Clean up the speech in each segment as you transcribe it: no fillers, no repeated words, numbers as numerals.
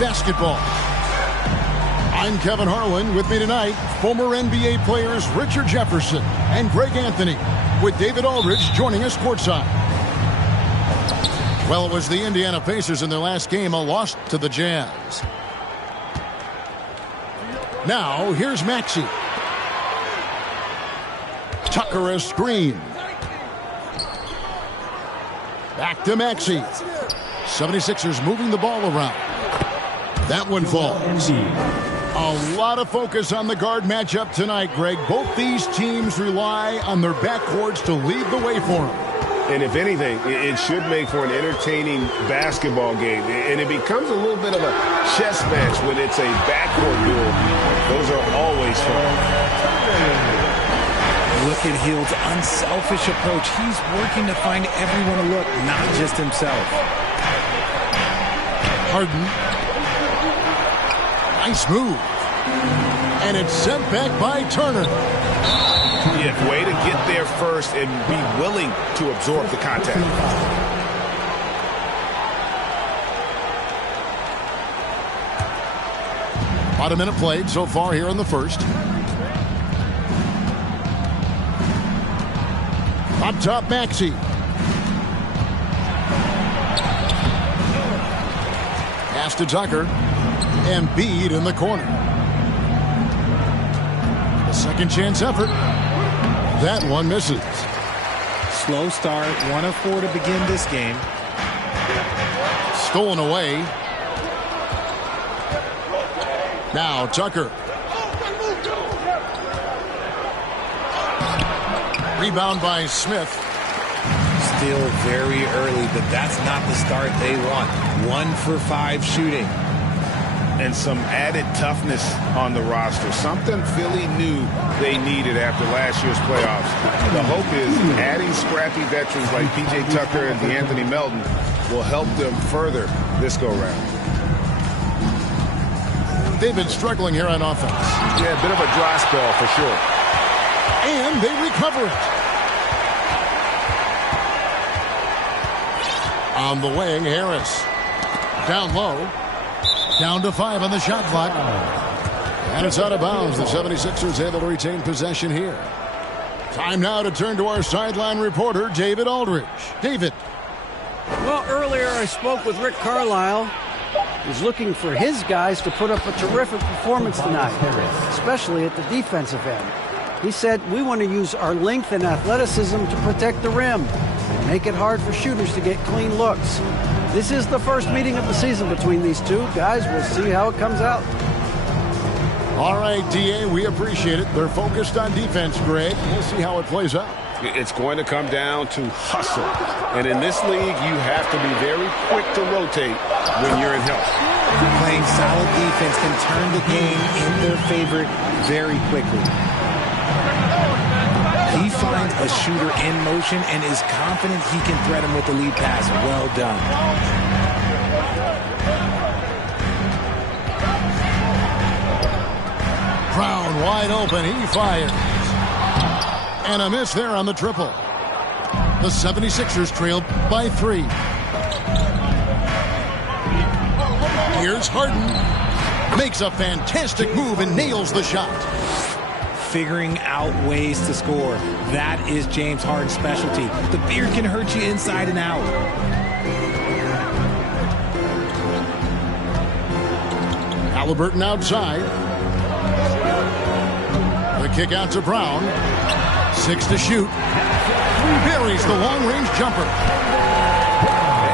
basketball. I'm Kevin Harlan. With me tonight, former NBA players Richard Jefferson and Greg Anthony, with David Aldridge joining us courtside. Well, it was the Indiana Pacers in their last game, a loss to the Jazz. Now, here's Maxey. Tucker a screen. Back to Maxey. 76ers moving the ball around. That one falls. A lot of focus on the guard matchup tonight, Greg. Both these teams rely on their backcourts to lead the way for them. And if anything, it should make for an entertaining basketball game. And it becomes a little bit of a chess match when it's a backcourt duel. Those are always fun. Look at Hield's unselfish approach. He's working to find everyone to look, not just himself. Harden. Nice move. And it's sent back by Turner. Yeah, way to get there first and be willing to absorb the contact. About a minute played so far here in the first. Up top, Maxey. Pass to Tucker. Embiid in the corner. A second chance effort. That one misses. Slow start, 1 of 4 to begin this game. Stolen away. Now Tucker. Rebound by Smith. Still very early, but that's not the start they want. 1 for 5 shooting. And some added toughness on the roster. Something Philly knew they needed after last year's playoffs. The hope is adding scrappy veterans like P.J. Tucker and DeAnthony Melton will help them further this go-round. They've been struggling here on offense. Yeah, a bit of a dry spell for sure. And they recover it. On the wing, Harris. Down low. Down to 5 on the shot clock. And it's out of bounds. The 76ers able to retain possession here. Time now to turn to our sideline reporter, David Aldridge. David. Well, earlier I spoke with Rick Carlisle. He's looking for his guys to put up a terrific performance tonight, especially at the defensive end. He said, we want to use our length and athleticism to protect the rim and make it hard for shooters to get clean looks. This is the first meeting of the season between these two guys. We'll see how it comes out. All right, D.A., we appreciate it. They're focused on defense, Greg. We'll see how it plays out. It's going to come down to hustle. And in this league, you have to be very quick to rotate when you're in help. Playing solid defense can turn the game in their favor very quickly. He finds a shooter in motion and is confident he can threat him with the lead pass. Well done. Brown wide open. He fires. And a miss there on the triple. The 76ers trailed by 3. Here's Harden. Makes a fantastic move and nails the shot. Figuring out ways to score. That is James Harden's specialty. The beard can hurt you inside and out. Halliburton outside. The kick out to Brown. 6 to shoot. Buries the long-range jumper.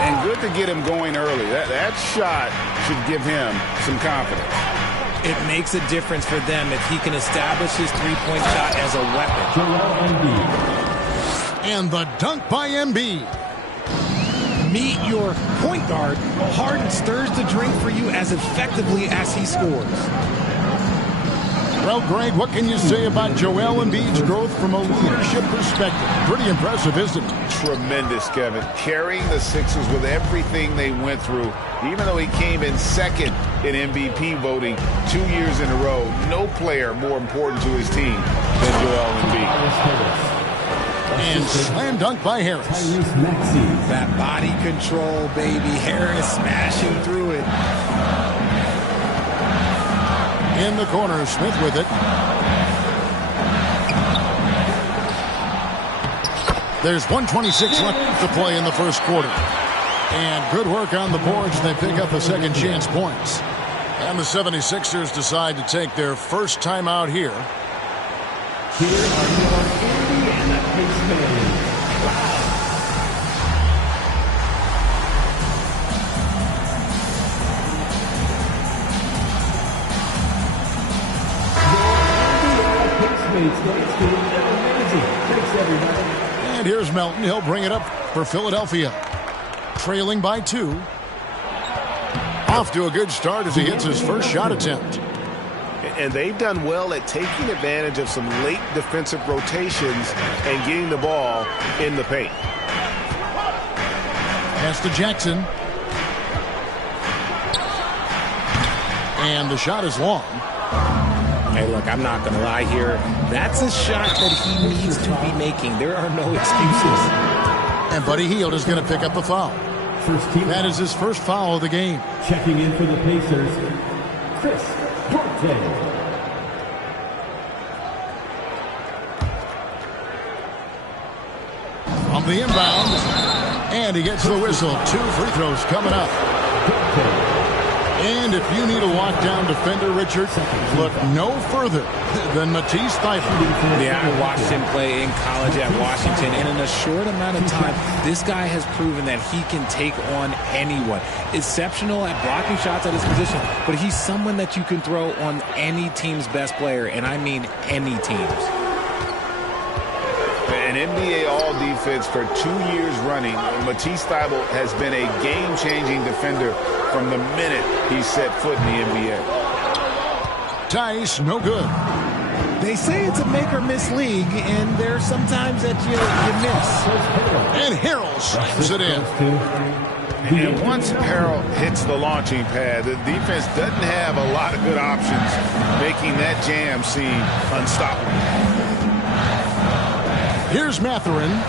And good to get him going early. That shot should give him some confidence. It makes a difference for them if he can establish his three-point shot as a weapon. And the dunk by Embiid. Meet your point guard. Harden stirs the drink for you as effectively as he scores. Well, Greg, what can you say about Joel Embiid's growth from a leadership perspective? Pretty impressive, isn't it? Tremendous, Kevin. Carrying the Sixers with everything they went through. Even though he came in second in MVP voting 2 years in a row, no player more important to his team than Joel Embiid. And slam dunk by Harris. That body control, baby. Harris smashing through it. In the corner, Smith with it. There's 1:26 left to play in the first quarter. And good work on the boards. They pick up a second chance points. And the 76ers decide to take their first time out here. Here are your Indiana Pacers. And here's Melton. He'll bring it up for Philadelphia. Trailing by 2. Off to a good start as he hits his first shot attempt. And they've done well at taking advantage of some late defensive rotations and getting the ball in the paint. Pass to Jackson. And the shot is long. Hey, look, I'm not going to lie here. That's a shot that he needs to be making. There are no excuses. And Buddy Hield is going to pick up the foul. First team. That is his first foul of the game. Checking in for the Pacers, Chris Duarte. From the inbound. And he gets the whistle. 2 free throws coming up. And if you need a lockdown defender, Richard, look no further than Matisse Thybulle. Yeah, I watched him play in college at Washington, and in a short amount of time, this guy has proven that he can take on anyone. Exceptional at blocking shots at his position, but he's someone that you can throw on any team's best player, and I mean any teams. An NBA All-Defense for 2 years running, Matisse Thybulle has been a game-changing defender from the minute he set foot in the NBA. Tice, no good. They say it's a make-or-miss league, and there's sometimes that you miss. And Harrell slams it in. And once Harrell hits the launching pad, the defense doesn't have a lot of good options, making that jam seem unstoppable. Here's Mathurin.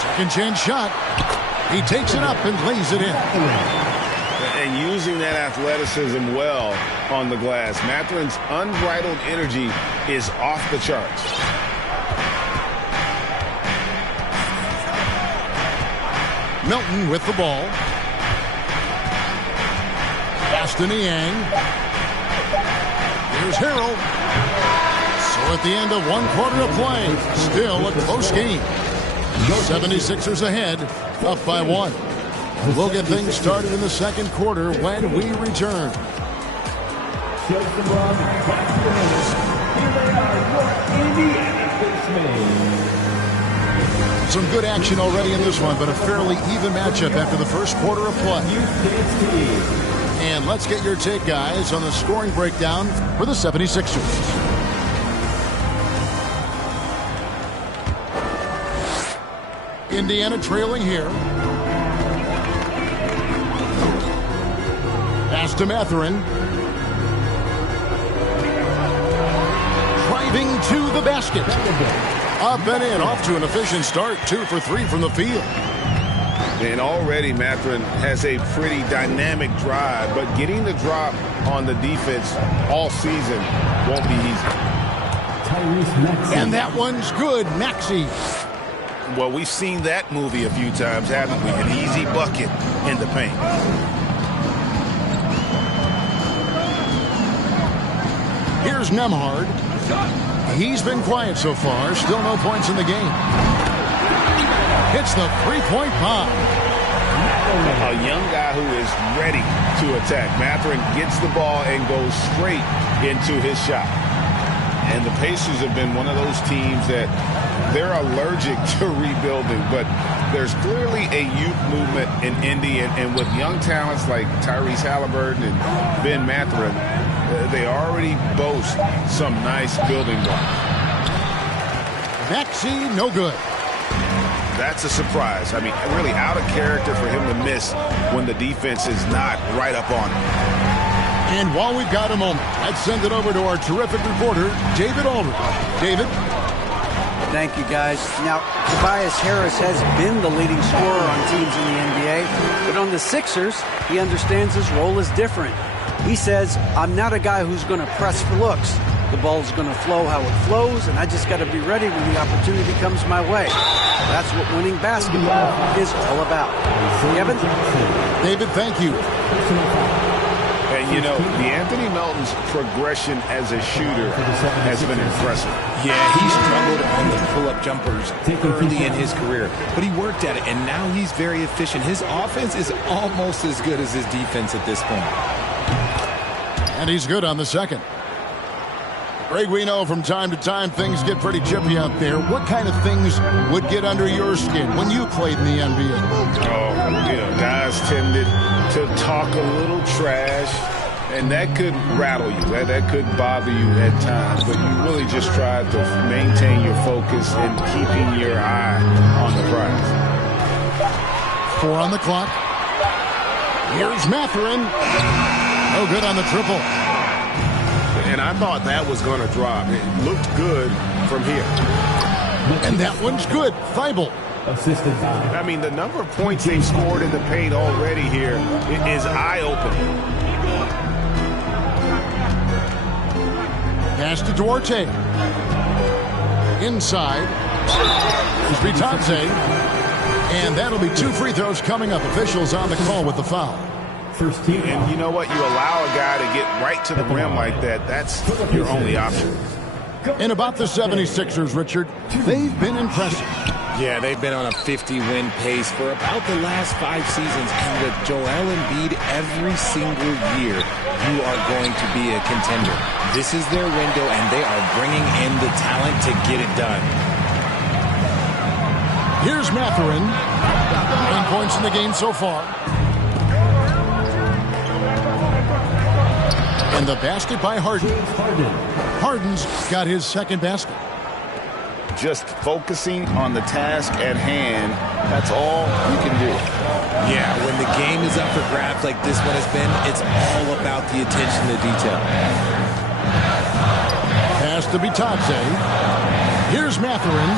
Second chance shot. He takes it up and lays it in. And using that athleticism well on the glass. Mathurin's unbridled energy is off the charts. Melton with the ball. Pass to Niang. Here's Harrell. So at the end of 1 quarter of play, still a close game. 76ers ahead, up by 1. We'll get things started in the second quarter when we return. Some good action already in this one, but a fairly even matchup after the first quarter of play. And let's get your take, guys, on the scoring breakdown for the 76ers. Indiana trailing here. Pass to Mathurin. Driving to the basket. Up and in, off to an efficient start. 2 for 3 from the field. And already Mathurin has a pretty dynamic drive, but getting the drop on the defense all season won't be easy. And that one's good, Maxey. Well, we've seen that movie a few times, haven't we? An easy bucket in the paint. Here's Nembhard. He's been quiet so far. Still no points in the game. Hits the three-point bomb. A young guy who is ready to attack. Mathurin gets the ball and goes straight into his shot. And the Pacers have been one of those teams that they're allergic to rebuilding, but there's clearly a youth movement in Indy, and with young talents like Tyrese Halliburton and Ben Mathurin, they already boast some nice building blocks. Maxey, no good. That's a surprise. I mean, really out of character for him to miss when the defense is not right up on him. And while we've got a moment, let's send it over to our terrific reporter, David Aldridge. David? Thank you, guys. Now, Tobias Harris has been the leading scorer on teams in the NBA, but on the Sixers, he understands his role is different. He says, I'm not a guy who's going to press for looks. The ball's going to flow how it flows, and I just got to be ready when the opportunity comes my way. That's what winning basketball is all about. Kevin? David, thank you. And, you know, Anthony Melton's progression as a shooter has been impressive. Yeah, he struggled on the pull-up jumpers early in his career, but he worked at it, and now he's very efficient. His offense is almost as good as his defense at this point. And he's good on the second. Greg, we know from time to time things get pretty chippy out there. What kind of things would get under your skin when you played in the NBA? Oh, you know, guys tended to talk a little trash, and that could rattle you. That could bother you at times, but you really just try to maintain your focus and keeping your eye on the prize. 4 on the clock. Here's Mathurin. No good on the triple. And I thought that was going to drop. It looked good from here. And that one's good. Thibault. Assisted by. I mean, the number of points they've scored in the paint already here is eye-opening. Pass to Duarte. Inside. Vitadze. And that'll be 2 free throws coming up. Officials on the call with the foul. First team. And you know what? You allow a guy to get right to the rim like that. That's your only option. And about the 76ers, Richard, they've been impressive. Yeah, they've been on a 50-win pace for about the last 5 seasons. And with Joel Embiid every single year, you are going to be a contender. This is their window, and they are bringing in the talent to get it done. Here's Mathurin. 9 points in the game so far. And the basket by Harden. Harden's got his second basket. Just focusing on the task at hand, that's all you can do. Yeah, when the game is up for grabs like this one has been, it's all about the attention to detail. Pass to Vitadze. Here's Mathurin.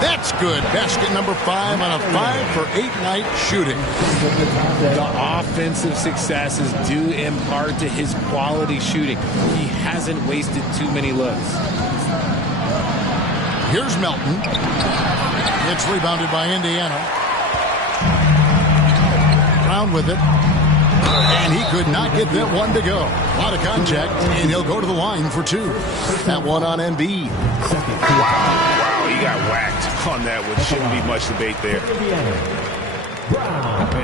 That's good. Basket number 5 on a 5-for-8 night shooting. The offensive success is due in part to his quality shooting. He hasn't wasted too many looks. Here's Melton. It's rebounded by Indiana. Brown with it. And he could not get that one to go. A lot of contact, and he'll go to the line for 2. That one on Embiid. Wow, he got whacked on that one. Shouldn't be much debate there.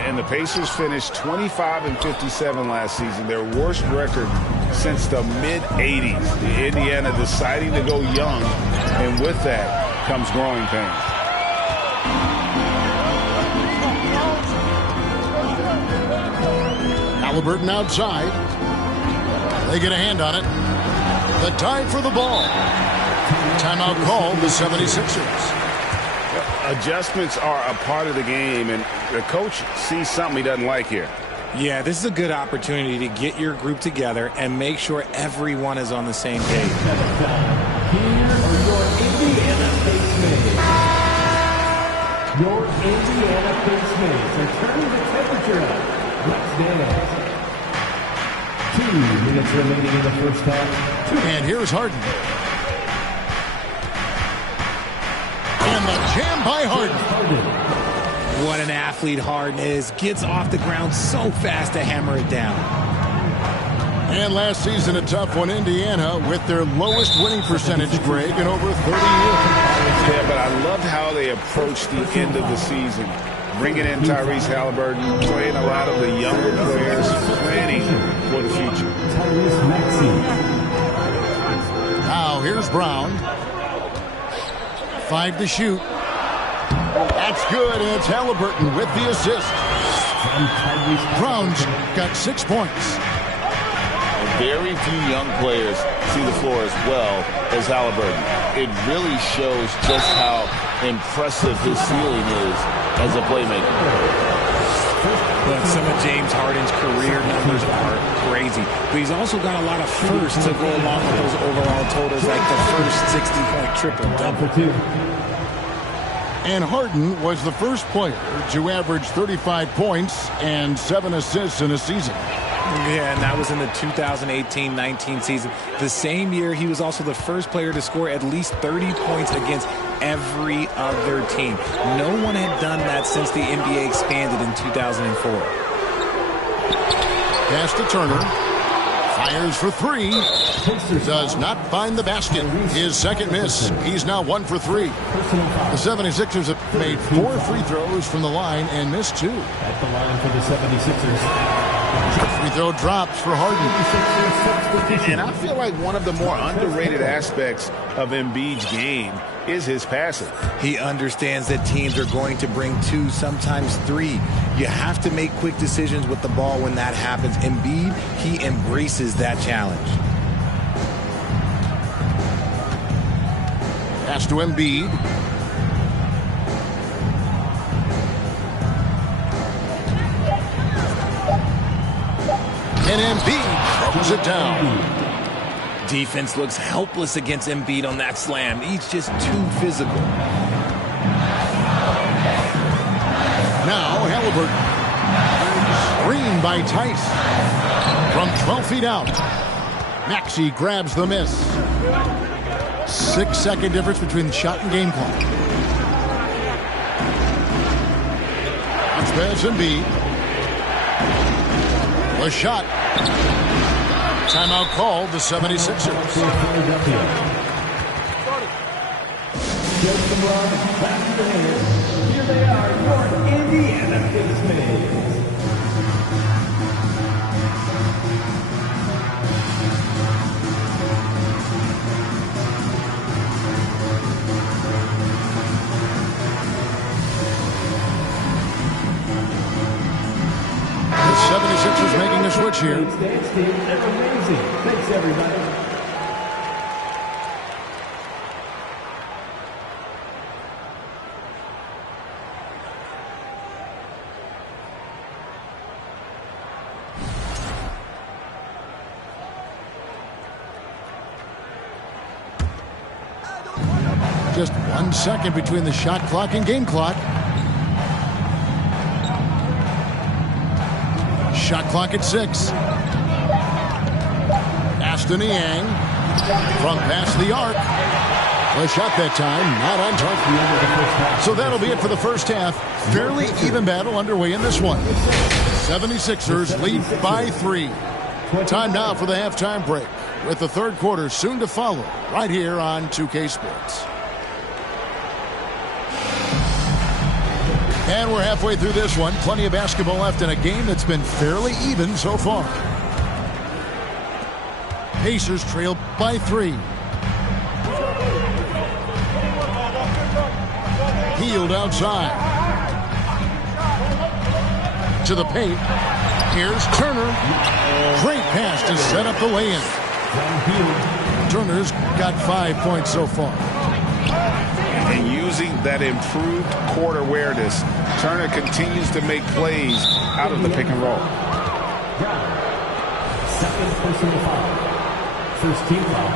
And the Pacers finished 25-57 last season, their worst record since the mid-'80s. Indiana deciding to go young, and with that comes growing pains. Halliburton outside. They get a hand on it. The tie for the ball. Timeout called the 76ers. Adjustments are a part of the game, and the coach sees something he doesn't like here. Yeah, this is a good opportunity to get your group together and make sure everyone is on the same page. Here are your Indiana Pacers. Your Indiana Pacers are turning the temperature up. Let's dance. 2 minutes remaining in the first half. And here's Harden. And the jam by Harden. What an athlete Harden is. Gets off the ground so fast to hammer it down. And last season, a tough one. Indiana with their lowest winning percentage, Greg, in over 30 years. Yeah, but I loved how they approached the end of the season. Bringing in Tyrese Halliburton, playing a lot of the younger players, planning for the future. Now, here's Brown. 5 to shoot. That's good, and it's Halliburton with the assist. Brown's got 6 points. Very few young players see the floor as well as Halliburton. It really shows just how impressive his ceiling is as a playmaker. Look, some of James Harden's career numbers are crazy, but he's also got a lot of firsts to go along with those overall totals, like the first 60-point triple-double. And Harden was the first player to average 35 points and 7 assists in a season. Yeah, and that was in the 2018-19 season. The same year, he was also the first player to score at least 30 points against every other team. No one had done that since the NBA expanded in 2004. Pass to Turner. Fires for 3. Does not find the basket. His second miss. He's now 1 for 3. The 76ers have made 4 free throws from the line and missed 2. At the line for the 76ers. Free throw drops for Harden. And I feel like one of the more underrated aspects of Embiid's game is his passing. He understands that teams are going to bring 2, sometimes 3. You have to make quick decisions with the ball when that happens. Embiid, he embraces that challenge. Pass to Embiid. And Embiid throws it down. Defense looks helpless against Embiid on that slam. He's just too physical. Now Halliburton. Screen by Tice. From 12 feet out. Maxey grabs the miss. 6-second difference between the shot and game clock. That's pass Embiid. The shot. Timeout called, the 76ers. Here they are, your Indiana Pacers. The 76ers making a switch here. Thanks, team. That's amazing. Thanks, everybody. Just 1 second between the shot clock and game clock. Shot clock at 6. Aston Yang from past the arc. The shot that time, not on target. So that'll be it for the first half. Fairly even battle underway in this one. 76ers lead by 3. Time now for the halftime break, with the third quarter soon to follow right here on 2K Sports. And we're halfway through this one. Plenty of basketball left in a game that's been fairly even so far. Pacers trail by 3. Healed outside. To the paint. Here's Turner. Great pass to set up the lay-in. Turner's got 5 points so far. And using that improved court awareness, Turner continues to make plays out of the pick and roll. Second personal foul. First team foul.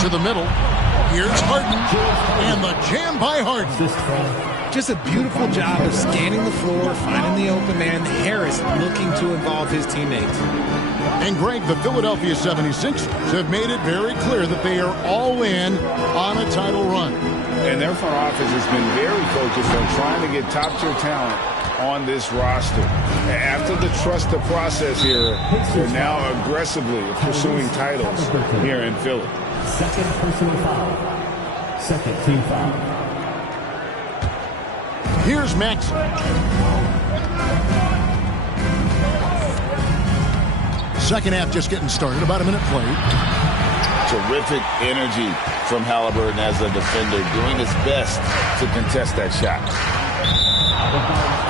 To the middle. Here's Harden. And the jam by Harden. Just a beautiful job of scanning the floor, finding the open man. Harris looking to involve his teammates. And Greg, the Philadelphia 76ers have made it very clear that they are all in on a title run. And their front office has been very focused on trying to get top-tier talent on this roster. After the trust the process here, they're now aggressively pursuing titles here in Philly. Second personal foul. Second team foul. Here's Maxey. Second half just getting started. About a minute played. Terrific energy from Halliburton as a defender, doing his best to contest that shot.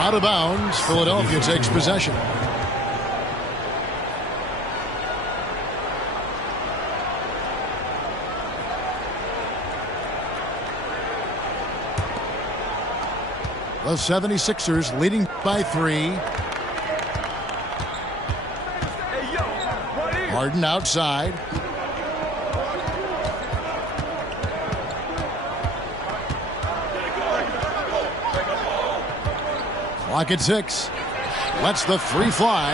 Out of bounds. Philadelphia takes possession. The 76ers leading by 3. Harden outside. Clock at 6. Lets the 3 fly.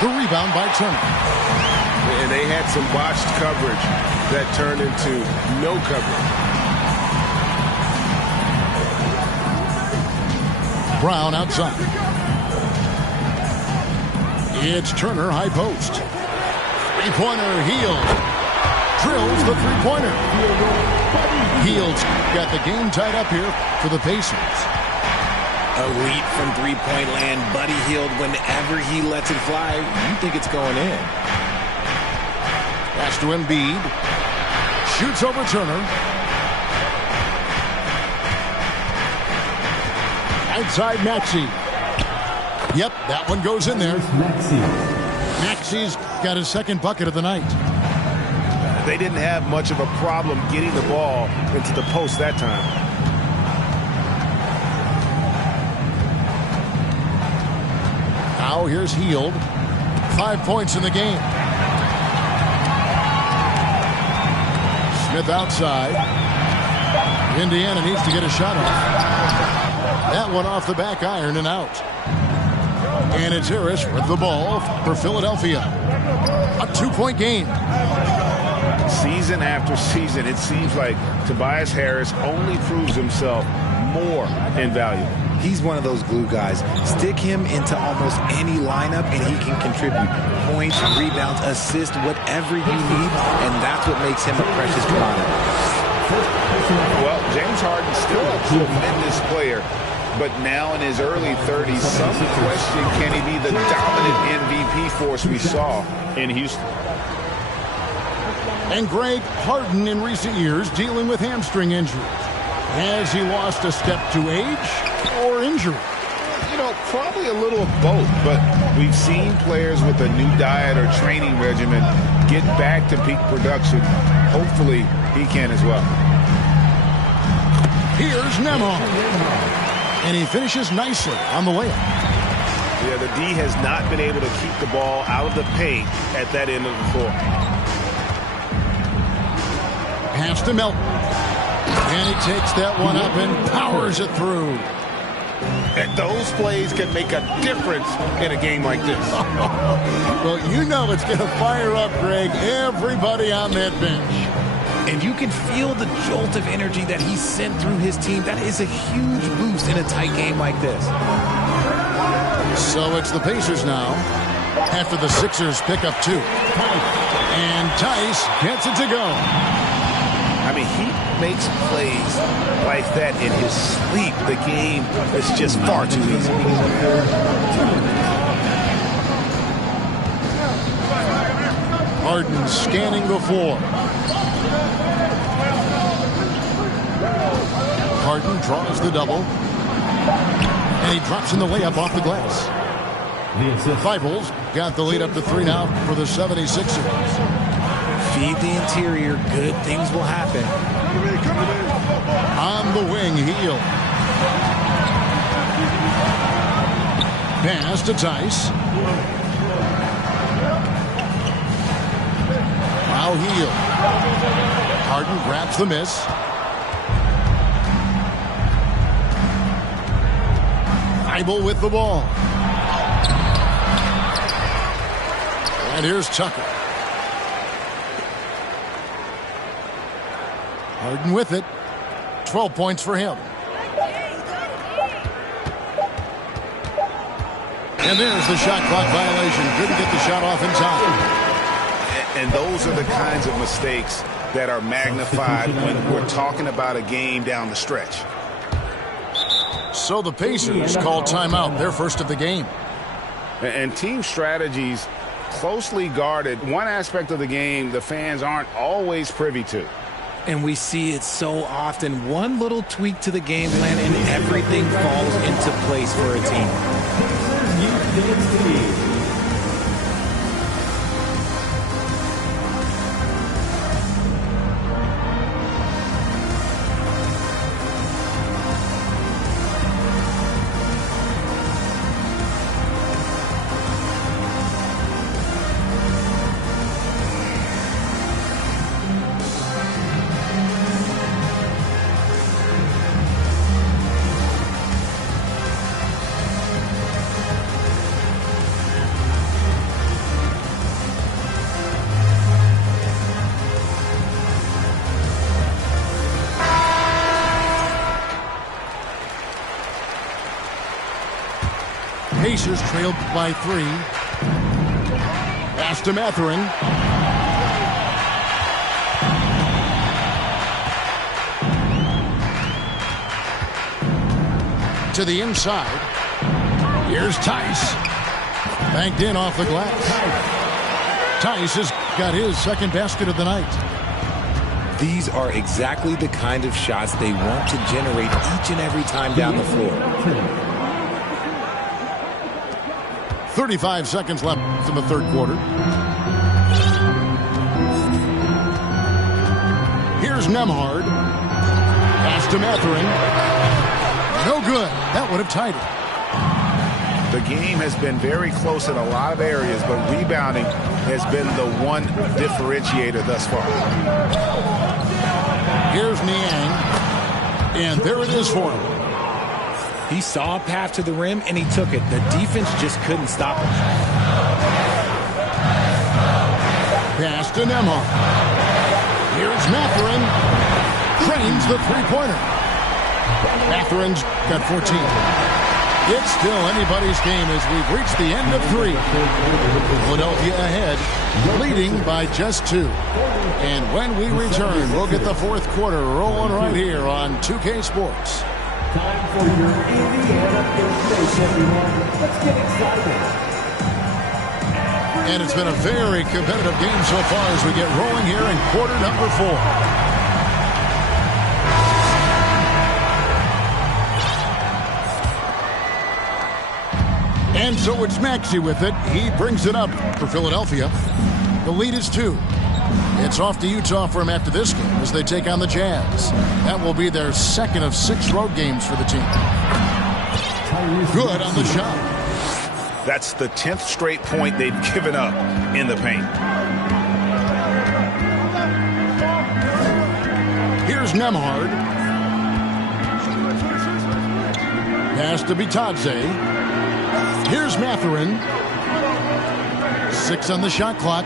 The rebound by Turner. And they had some botched coverage that turned into no coverage. Brown outside. It's Turner, high post. Three-pointer, Hield. Drills the three-pointer. Hield's got the game tied up here for the Pacers. Elite from three-point land. Buddy Hield, whenever he lets it fly, you think it's going in. Pass to Embiid. Shoots over Turner. Outside Maxey. Yep, that one goes in there. Maxey's got his second bucket of the night. They didn't have much of a problem getting the ball into the post that time. Now here's Hield. 5 points in the game. Smith outside. Indiana needs to get a shot off. That one off the back iron and out. And it's Harris with the ball for Philadelphia. A 2-point game. Season after season, it seems like Tobias Harris only proves himself more invaluable. He's one of those glue guys. Stick him into almost any lineup and he can contribute. Points, rebounds, assists, whatever you need, and that's what makes him a precious commodity. Well, James Harden's still a tremendous player, but now in his early 30s, some question, can he be the dominant MVP force we saw in Houston? And Greg, Harden in recent years dealing with hamstring injuries. Has he lost a step to age or injury? You know, probably a little of both, but we've seen players with a new diet or training regimen get back to peak production. Hopefully, he can as well. Here's Nemhard. And he finishes nicely on the layup. Yeah, the D has not been able to keep the ball out of the paint at that end of the floor. Pass to Melton. And he takes that one up and powers it through. And those plays can make a difference in a game like this. Well, you know it's going to fire up, Greg, everybody on that bench. And you can feel the jolt of energy that he sent through his team. That is a huge boost in a tight game like this. So it's the Pacers now after the Sixers pick up 2. And Tice gets it to go. I mean, he makes plays like that in his sleep. The game is just far too easy. Harden scanning the floor. Harden draws the double. And he drops in the layup off the glass. Feibel's got the lead up to 3 now for the 76ers. Feed the interior, good things will happen. On the wing, Hield. Pass to Tice. Now Hield. Harden grabs the miss. Feibel with the ball. And here's Tucker. Harden with it. 12 points for him. And there's the shot clock violation. Couldn't get the shot off in time. And those are the kinds of mistakes that are magnified when we're talking about a game down the stretch. So the Pacers call timeout, their first of the game. And team strategies closely guarded. One aspect of the game the fans aren't always privy to. And we see it so often. One little tweak to the game plan and everything falls into place for a team. Pacers trailed by 3. Pass to Mathurin. To the inside. Here's Tice. Banked in off the glass. Tice has got his second basket of the night. These are exactly the kind of shots they want to generate each and every time down the floor. 35 seconds left in the third quarter. Here's Nembhard. Pass to Mathurin. No good. That would have tied it. The game has been very close in a lot of areas, but rebounding has been the one differentiator thus far. Here's Niang. And there it is for him. He saw a path to the rim, and he took it. The defense just couldn't stop him. Pass to Nembhard. Here's Mathurin. Trains the three-pointer. Mathurin's got 14. It's still anybody's game as we've reached the end of 3. Philadelphia ahead, leading by just 2. And when we return, we'll get the fourth quarter rolling right here on 2K Sports. Time for your Indiana Pacers, everyone. Let's get excited. And it's been a very competitive game so far as we get rolling here in quarter number 4. And so it's Maxey with it. He brings it up for Philadelphia. The lead is 2. It's off to Utah for him after this game as they take on the Jazz. That will be their second of 6 road games for the team. Good on the shot. That's the 10th straight point they've given up in the paint. Here's Nembhard. Pass to Bitadze. Here's Mathurin. 6 on the shot clock.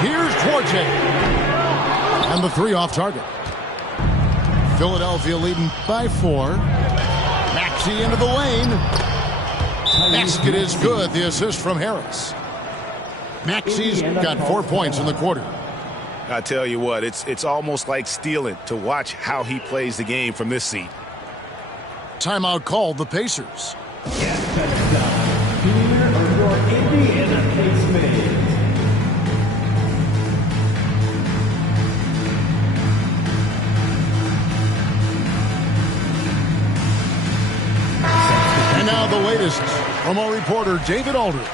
Here's Dwarje. And the 3 off target. Philadelphia leading by 4. Maxey into the lane. Basket is good. The assist from Harris. Maxey's got 4 points in the quarter. I tell you what, it's almost like stealing to watch how he plays the game from this seat. Timeout called the Pacers. Here are your Indiana Pacers. And now the latest from our reporter, David Aldridge.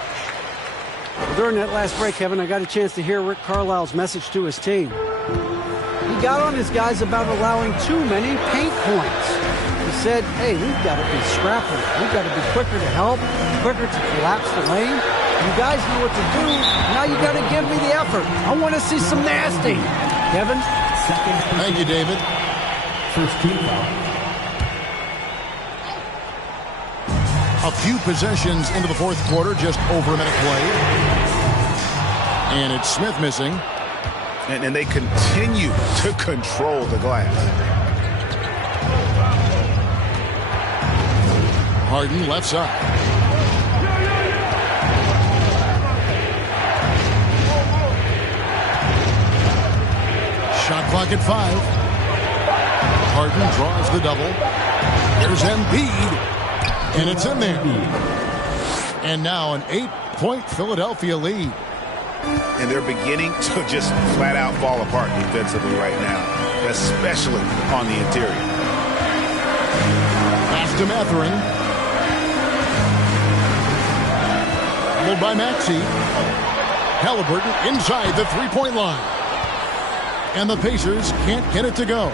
During that last break, Kevin, I got a chance to hear Rick Carlisle's message to his team. He got on his guys about allowing too many paint points. He said, hey, we've got to be scrappy. We've got to be quicker to help, quicker to collapse the lane. You guys know what to do. Now you got to give me the effort. I want to see some nasty. Kevin? Thank you, David. First team foul. A few possessions into the fourth quarter, just over a minute played. And it's Smith missing. And they continue to control the glass. Harden left side. Shot clock at 5. Harden draws the double. Here's Embiid. And it's in there. And now an 8-point Philadelphia lead. And they're beginning to just flat out fall apart defensively right now, especially on the interior. Pass to Mathurin. Followed by Maxey. Halliburton inside the three-point line. And the Pacers can't get it to go.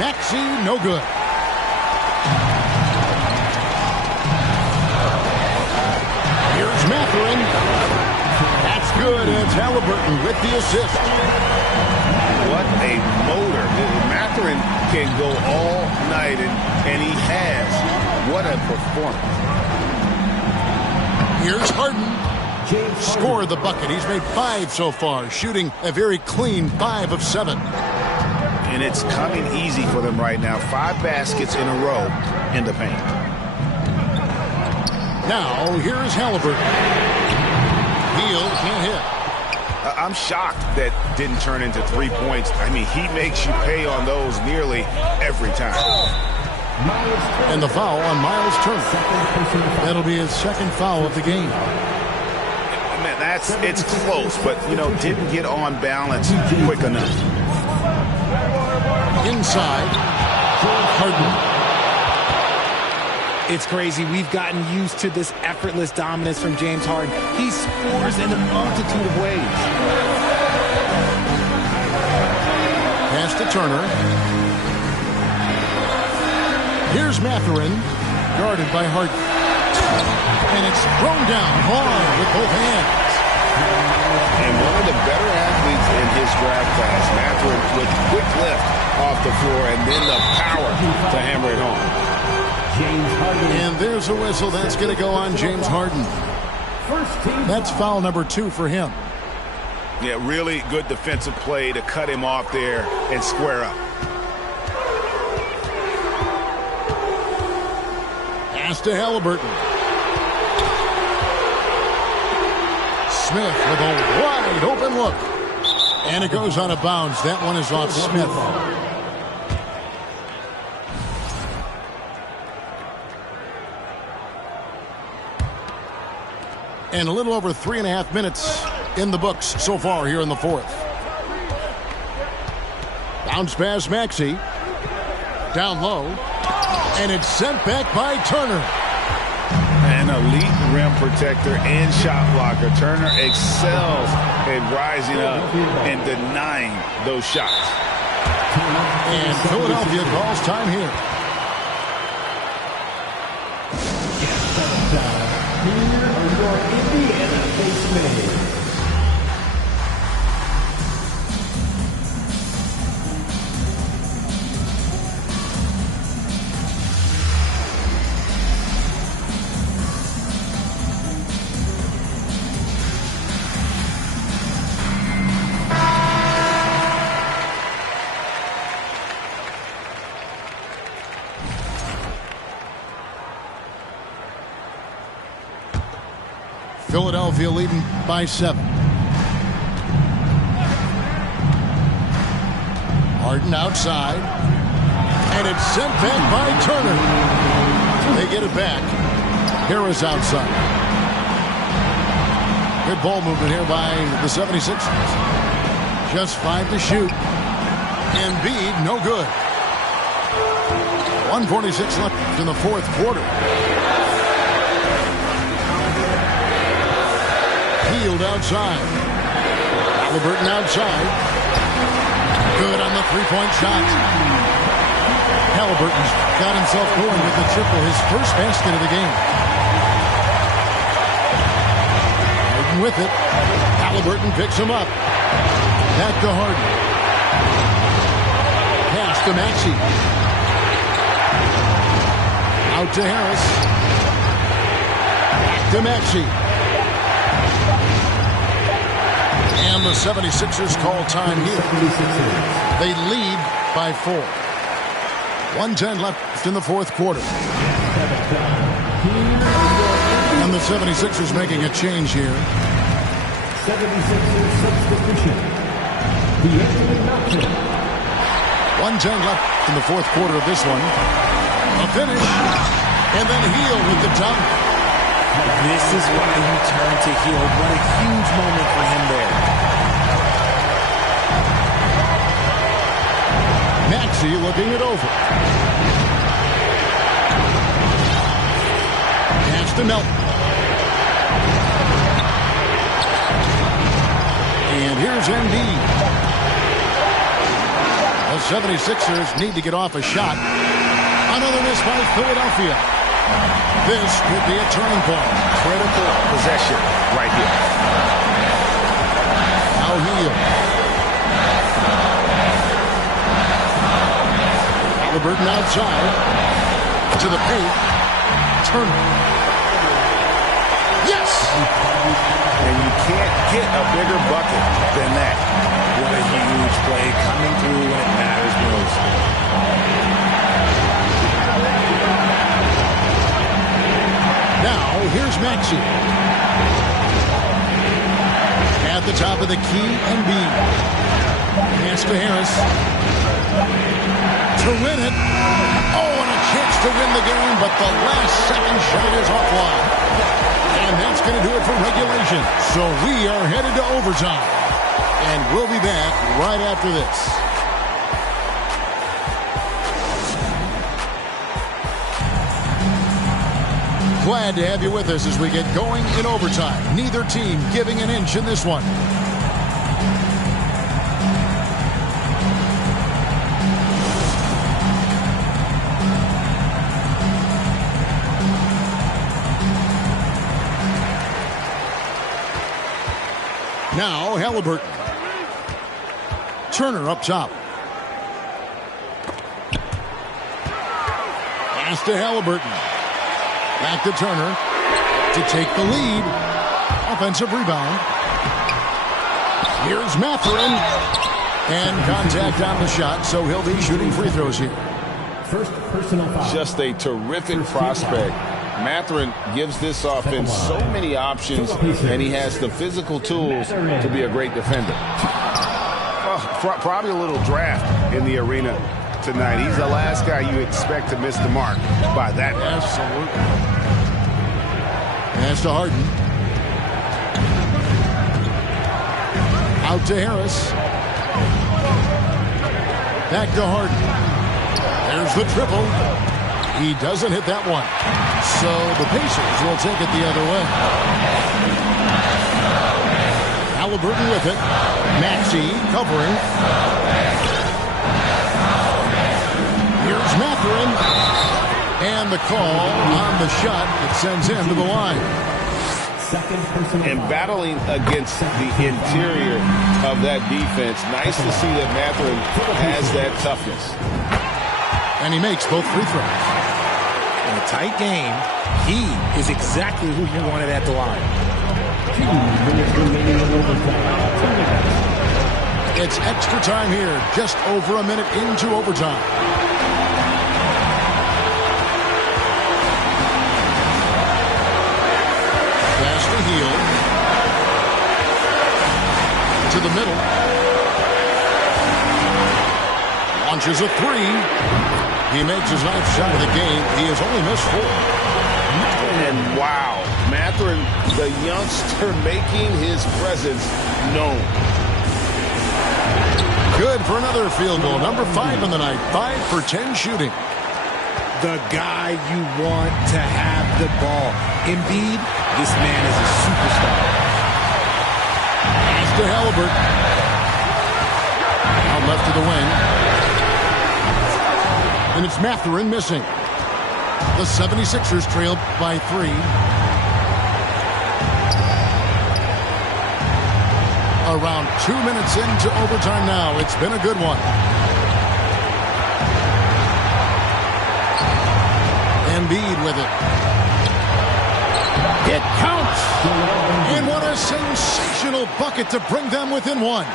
Maxey, no good. Here's Mathurin. That's good, and it's Halliburton with the assist. What a motor. Mathurin can go all night, and he has. What a performance. Here's Harden. Scored the bucket. He's made 5 so far, shooting a very clean 5 of 7. and it's coming easy for them right now. 5 baskets in a row in the paint. Now, here's Halliburton. Hield can't hit. I'm shocked that didn't turn into 3 points. I mean, he makes you pay on those nearly every time. And the foul on Miles Turner. That'll be his second foul of the game. Man, it's close, but, you know, didn't get on balance quick enough. Inside, Harden. It's crazy. We've gotten used to this effortless dominance from James Harden. He scores in a multitude of ways. Pass to Turner. Here's Mathurin, guarded by Harden. And it's thrown down hard with both hands. And one of the better athletes in his draft class, Mathurin, with quick lift off the floor and then the power to hammer it home. James Harden. And there's a whistle. That's going to go on James Harden. That's foul number 2 for him. Yeah, really good defensive play to cut him off there and square up. Pass to Halliburton. Smith with a wide open look. And it goes out of bounds. That one is off Smith. And a little over 3.5 minutes in the books so far here in the fourth. Bounce pass Maxey. Down low. And it's sent back by Turner. An elite rim protector and shot blocker. Turner excels at rising up and denying those shots. And Philadelphia calls time here. Here are your Indiana base men. Philadelphia leading by 7. Harden outside. And it's sent back by Turner. They get it back. Harris outside. Good ball movement here by the 76ers. Just 5 to shoot. Embiid, no good. 1:46 left in the fourth quarter. Hield outside. Halliburton outside. Good on the three-point shot. Halliburton's got himself going with the triple, his first basket of the game. Harden with it. Halliburton picks him up. Back to Harden. Pass to Maxey. Out to Harris. Back to Maxey. And the 76ers call time here. They lead by 4. 1:10 left in the fourth quarter. And the 76ers making a change here. 76ers substitution. The 1:10 left in the fourth quarter of this one. A finish. And then Hield with the dunk. This is why you turn to Hield. What a huge moment for him there. Maxey looking it over. Pass to Melton. And here's Embiid. The 76ers need to get off a shot. Another miss by Philadelphia. This could be a turning point. Critical possession right here. Now Hield. Halliburton outside. To the paint. Turner. Yes! And you can't get a bigger bucket than that. What a huge play coming through when it matters most. Now, here's Maxey. At the top of the key and B. Pass to Harris. To win it. Oh, and a chance to win the game, but the last second shot is offline. And that's going to do it for regulation. So we are headed to overtime. And we'll be back right after this. Glad to have you with us as we get going in overtime. Neither team giving an inch in this one. Now, Halliburton. Turner up top. Pass to Halliburton. Back to Turner to take the lead. Offensive rebound. Here's Mathurin. And contact on the shot, so he'll be shooting free throws here. First personal foul. Just a terrific prospect. Mathurin gives this offense so many options, and he has the physical tools to be a great defender. Probably a little draft in the arena tonight. He's the last guy you expect to miss the mark by that much. Absolutely. Pass to Harden. Out to Harris. Back to Harden. There's the triple. He doesn't hit that one. So the Pacers will take it the other way. Halliburton with it. Maxey covering. Here's Mathurin. And the call on the shot that sends him to the line. And battling against the interior of that defense, nice to see that Mathurin has that toughness. And he makes both free throws. In a tight game, he is exactly who you wanted at the line. It's extra time here, just over a minute into overtime. Pass to Hield. To the middle. Launches a three. He makes his ninth shot of the game. He has only missed 4. And wow, Mathurin, the youngster, making his presence known. Good for another field goal. Number 5 in the night. 5 for 10 shooting. The guy you want to have the ball. Embiid, this man is a superstar. Pass to Halliburton. Out left to the wing. And it's Mathurin missing. The 76ers trail by 3. Around 2 minutes into overtime now. It's been a good one. Embiid with it. It counts! And what a sensational bucket to bring them within 1.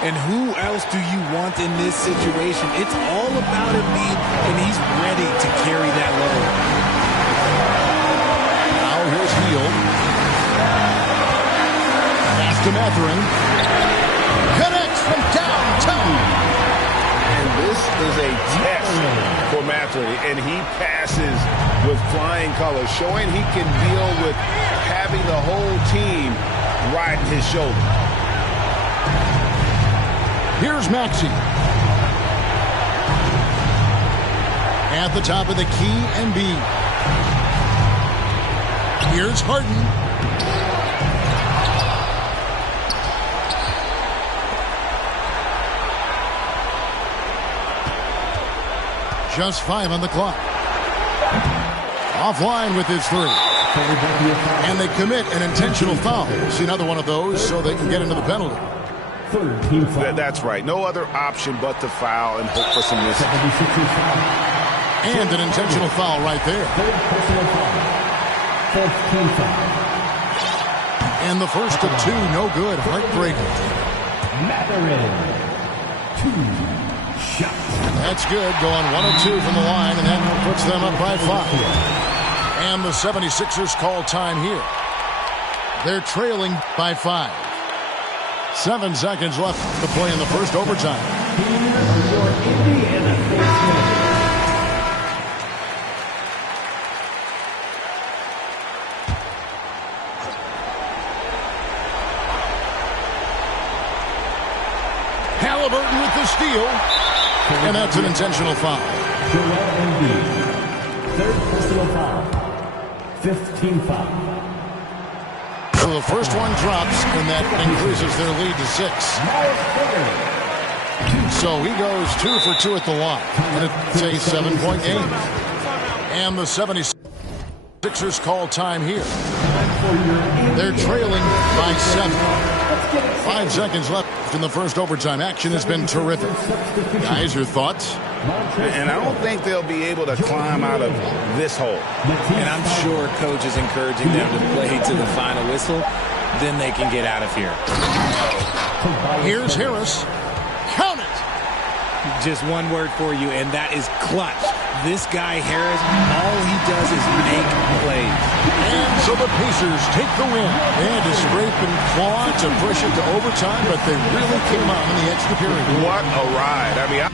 And who else do you want in this situation? It's all about Embiid, and he's ready to carry that load. Now here's Hield. Pass to Mathurin. Connects from downtown. And this is a test for Mathurin, and he passes with flying colors, showing he can deal with having the whole team riding his shoulder. Here's Maxey. At the top of the key and B. Here's Harden. Just 5 on the clock. Offline with his 3. And they commit an intentional foul. See another one of those so they can get into the penalty. That's right. No other option but to foul and hope for some misses. And an intentional foul right there. And the first of 2, no good. Heartbreaking. Matherin. 2 shots. That's good, going 1 of 2 from the line, and that puts them up by 5. And the 76ers call time here. They're trailing by 5. 7 seconds left to play in the first overtime. Here are your Indiana Pacers. Halliburton with the steal. And that's an intentional foul. Joel Embiid. 3rd personal foul. 15 foul. So the first one drops, and that increases their lead to 6. So he goes 2 for 2 at the line. And it's a 7-point game. And the 76ers call time here. They're trailing by 7. 5 seconds left in the first overtime. Action has been terrific. Guys, your thoughts? And I don't think they'll be able to climb out of this hole. And I'm sure coach is encouraging them to play to the final whistle. Then they can get out of here. Here's Harris. Count it! Just one word for you, and that is clutch. This guy, Harris, all he does is make plays. And so the Pacers take the win. They had to scrape and claw to push it to overtime, but they really came out in the extra period. What a ride. I mean,